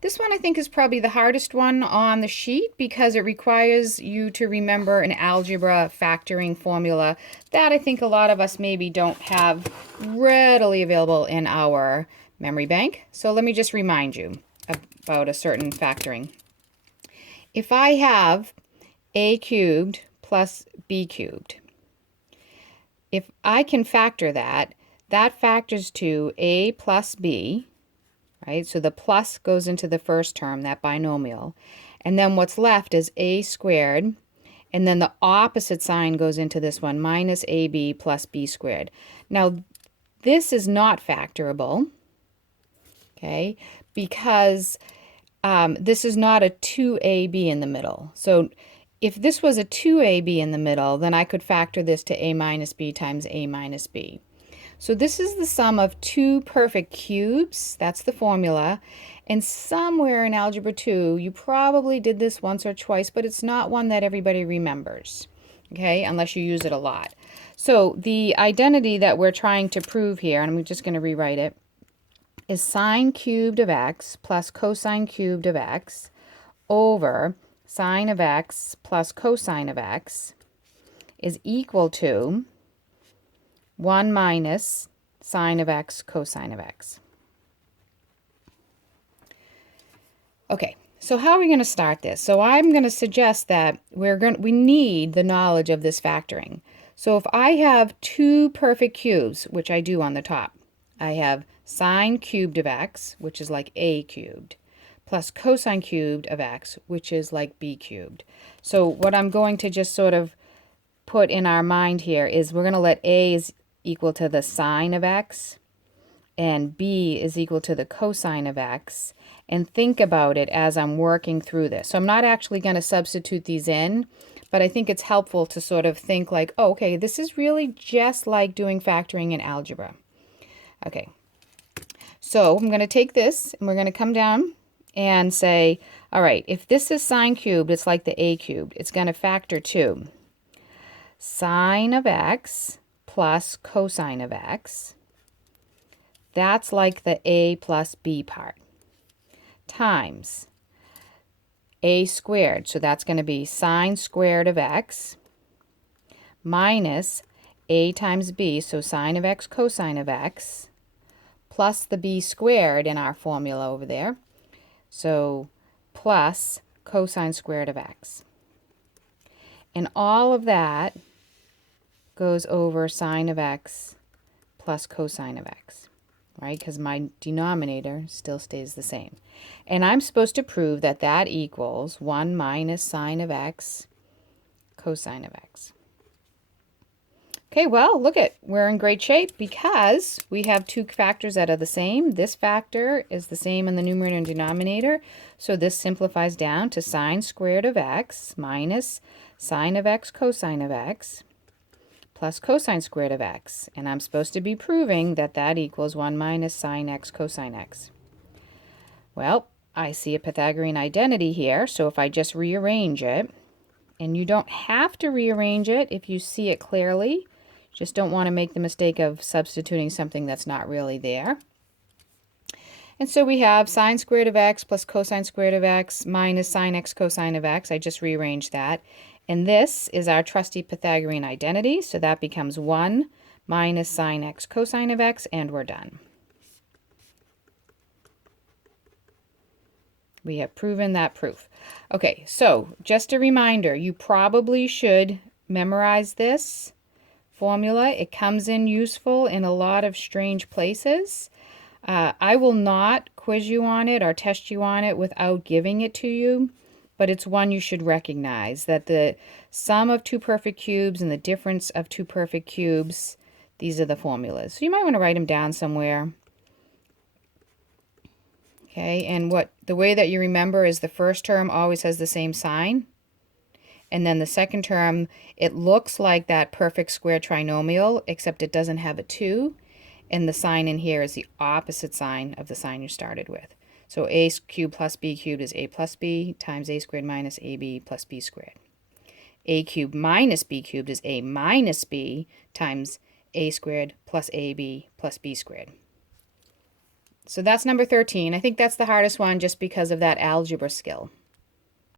This one I think is probably the hardest one on the sheet because it requires you to remember an algebra factoring formula that I think a lot of us maybe don't have readily available in our memory bank. So let me just remind you about a certain factoring. If I have a cubed plus b cubed, if I can factor that, that factors to a plus b, right? So the plus goes into the first term, that binomial. And then what's left is a squared. And then the opposite sign goes into this one, minus ab plus b squared. Now, this is not factorable, okay, because this is not a 2ab in the middle. So if this was a 2ab in the middle, then I could factor this to a minus b times a minus b. So this is the sum of two perfect cubes. That's the formula. And somewhere in Algebra 2, you probably did this once or twice, but it's not one that everybody remembers, okay, unless you use it a lot. So the identity that we're trying to prove here, and I'm just going to rewrite it, is sine cubed of x plus cosine cubed of x over sine of x plus cosine of x is equal to 1 minus sine of x cosine of x. Okay, so how are we going to start this? So I'm going to suggest that we need the knowledge of this factoring. So if I have two perfect cubes, which I do on the top, I have sine cubed of x, which is like a cubed, plus cosine cubed of x, which is like b cubed. So what I'm going to just sort of put in our mind here is we're going to let a is equal to the sine of x and b is equal to the cosine of x, and think about it as I'm working through this. So I'm not actually going to substitute these in, but I think it's helpful to sort of think like, oh, okay, this is really just like doing factoring in algebra. Okay, so I'm going to take this and we're going to come down and say, all right, if this is sine cubed, it's like the a cubed. It's going to factor to sine of x plus cosine of x. That's like the a plus b part, times a squared. So that's going to be sine squared of x minus a times b, so sine of x cosine of x, plus the b squared in our formula over there. So plus cosine squared of x. And all of that goes over sine of x plus cosine of x, right? Because my denominator still stays the same. And I'm supposed to prove that that equals 1 minus sine of x cosine of x. Okay, well, look at, we're in great shape because we have two factors that are the same. This factor is the same in the numerator and denominator. So this simplifies down to sine squared of x minus sine of x cosine of x plus cosine squared of x. And I'm supposed to be proving that that equals 1 minus sine x cosine x. Well, I see a Pythagorean identity here, so if I just rearrange it, and you don't have to rearrange it if you see it clearly, just don't want to make the mistake of substituting something that's not really there. And so we have sine squared of x plus cosine squared of x minus sine x cosine of x. I just rearranged that. And this is our trusty Pythagorean identity, so that becomes 1 minus sine x cosine of x, and we're done. We have proven that proof. Okay, so just a reminder, you probably should memorize this formula. It comes in useful in a lot of strange places. I will not quiz you on it or test you on it without giving it to you, but it's one you should recognize, that the sum of two perfect cubes and the difference of two perfect cubes, these are the formulas. So you might want to write them down somewhere. Okay, and the way that you remember is the first term always has the same sign. And then the second term, it looks like that perfect square trinomial, except it doesn't have a 2. And the sign in here is the opposite sign of the sign you started with. So a cubed plus b cubed is a plus b times a squared minus ab plus b squared. A cubed minus b cubed is a minus b times a squared plus ab plus b squared. So that's number 13. I think that's the hardest one just because of that algebra skill.